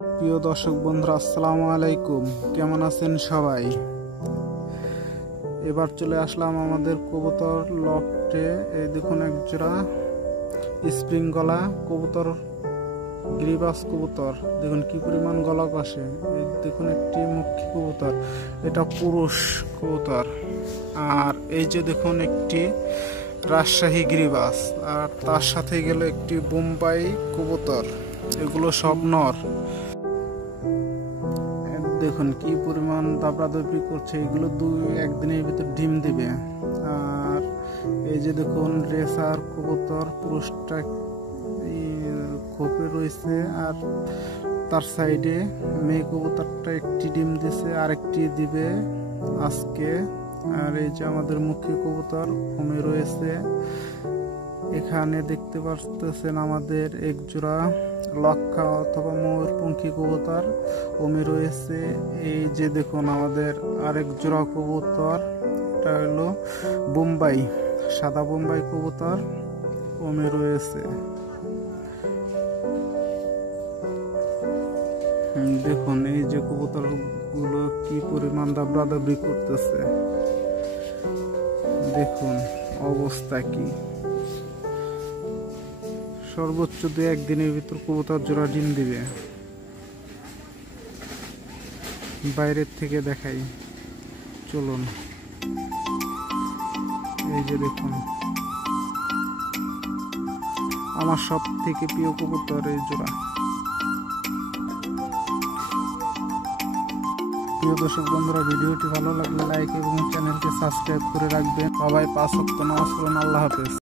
প্রিয় দর্শক বন্ধুরা, আসসালামু আলাইকুম। কেমন আছেন সবাই? এবার চলে আসলাম আমাদের কবুতর লফটে। এই দেখুন একজোড়া স্প্রিং গলা কবুতর, গ্রিবাস কবুতর। দেখুন কি পরিমাণ গলা কষে। এই দেখুন একটি মুখী কবুতর, এটা পুরুষ কবুতর। আর এই যে দেখুন একটি রাজশাহী গ্রিবাস, আর তার সাথে গেল একটি বোম্বাই কবুতর। এগুলো সব নর। দেখুন কি পরিমাণ দাবড়াদাবড়ি করছে। এগুলো একদিনের ভিতর ডিম দিবে। আর এই যে দেখুন রেসার কবুতর, পুরুষটা খোপে রয়েছে, আর তার সাইডে মেয়ে কবুতরটা একটি ডিম দিছে, আরেকটি দিবে আজকে। আর এই যে আমাদের মুখী কবুতর কমে রয়েছে। এখানে দেখতে পাচ্ছেন আমাদের এক জোড়া লক্ষা অথবা ময়ূরপঙ্খী কবুতর ওমে রয়েছে। এই যে দেখুন আমাদের আরেক জোড়া কবুতর, এটা হলো বোম্বাই, সাদা বোম্বাই কবুতর ওমে রয়েছে। দেখুন এই যে কবুতর গুলো কি পরিমাণ দাবড়াদাবড়ি করতেছে। দেখুন অবস্থা কি। সর্বোচ্চ 2-1 দিনের ভিতর কবুতর জোড়া ডিম দিবে। বাইরের থেকে দেখাই, চলুন। এই যে দেখুন আমার সব থেকে প্রিয় কবুতর এই জোড়া। প্রিয় দর্শক বন্ধুরা, ভিডিওটি ভালো লাগলে লাইক এবং চ্যানেলটি সাবস্ক্রাইব করে রাখবেন। সবাই 5 ওয়াক্ত নামাজ পড়ুন। আল্লাহ হাফেজ।